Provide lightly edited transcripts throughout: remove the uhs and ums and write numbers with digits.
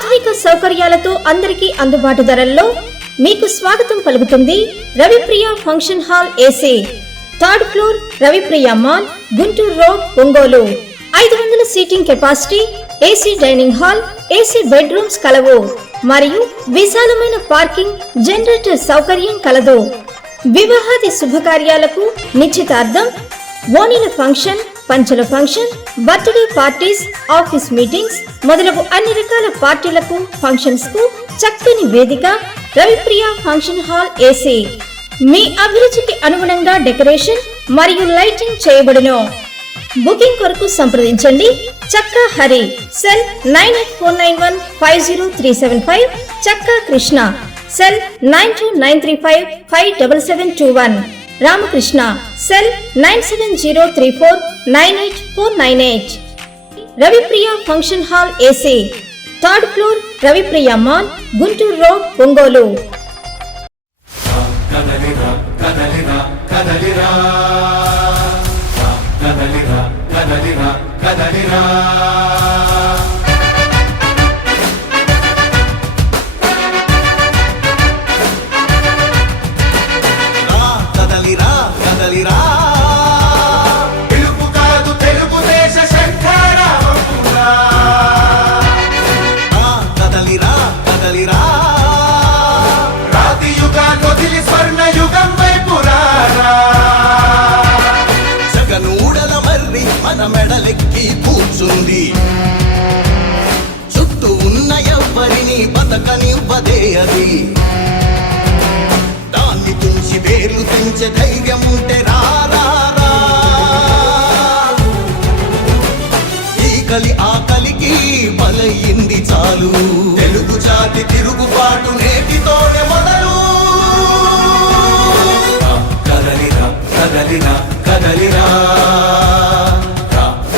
ఆధునిక సౌకర్యాలతో అందరికీ అందుబాటు ధరల్లో మీకు స్వాగతం పలుకుతుంది Ravipriya function hall AC, third floor, Ravipriya mall, Guntur road, Ongole. 500 seating capacity, AC dining hall, AC bedrooms కలవు మరియు విశాలమైన పార్కింగ్, జనరేటర్ సౌకర్యం కలదు. వివాహాది శుభకార్యాలకు, నిశ్చితార్థం, ఓణీల ఫంక్షన్, పంచల function, birthday parties, office meetings మొదలగు అన్ని రకాల పార్టీలకు, ఫంక్షన్స్ కు చక్కని వేదిక రవిప్రియ ఫంక్షన్ హాల్ ఏసీ. మీ అభిరుచికి అనుగుణంగా డెకరేషన్ మరియు లైటింగ్ చేయబడును. బుకింగ్ కొరకు సంప్రదించండి చక్కా హరి, సెల్ 9849150375, చక్కా Krishna, cell 9293557721, Ramakrishna, cell 9703498498. Ravipriya function hall AC, third floor, Ravipriya mall, Guntur road, Ongole. మన మెడలెక్కి కూర్చుంది, చుట్టూ ఉన్న ఎవ్వరిని బతకనివ్వదే అది. దాన్ని తుంచి వేర్లు తెంచే ధైర్యం ఉంటే రారా, ఈ కలి ఆ కలికి బలయింది చాలు. తెలుగు జాతి తిరుగుబాటు నేటితోనే మొదలు. కదలిరా కదలిరా కదలిరా,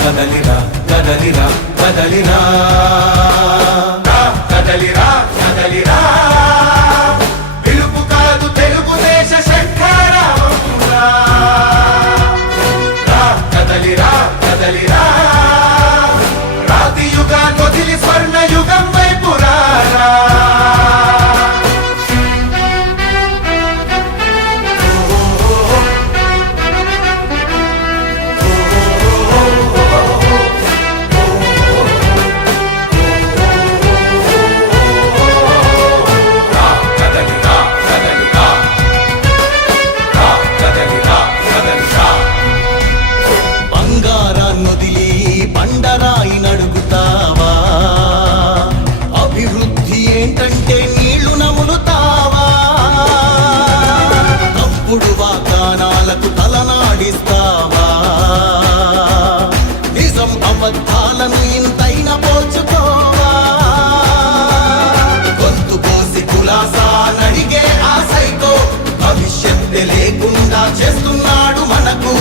కదలిరా కదలిరా కదలిరా, కదలిరా కదలిరా, పిలుపు కాదు తెలుగుదేశ శంఖారావమురా. కదలిరా కదలిరా, రాతి యుగాన్ని వదిలి స్వర్ణ యుగం వైపు రారా. బండరాయి నడుగుతావా, అభివృద్ధి ఏంటంటే నీళ్లు నములుతావా, తప్పుడు వాగ్దానాలకు తలనాడిస్తావా, నిజం అబద్ధాలను ఇంతైనా పోచుకోవా, గొంతు పోసి కులాసా నడిగే ఆ సైకో భవిష్యత్తు లేకుండా చేస్తున్నాడు మనకు.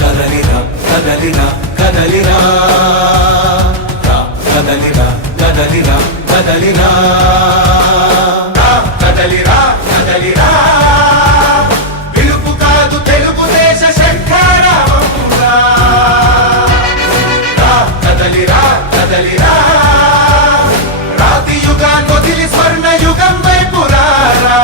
కదలిరా కదలిరా, కదలిరా కదలిరా కదలిరా, కదలిరా కదలిరా, పిలుపు కాదు తెలుగుదేశ శంఖారావమురా. కదలిరా కదలిరా, రాతి యుగాన్ని వదిలి స్వర్ణ యుగం వైపు రారా.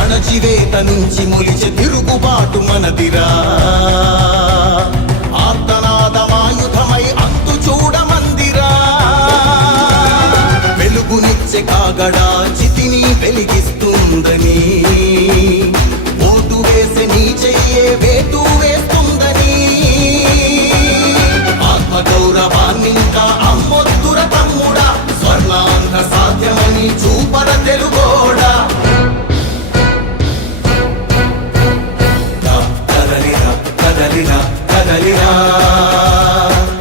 అణచివేత నుంచి మొలిచే తిరుగుబాటు మనదిరా, ఆర్తనాదమాయుధమై అంతు చూడమందిరా. వెలుగునిచ్చే కాగడా చితిని వెలిగి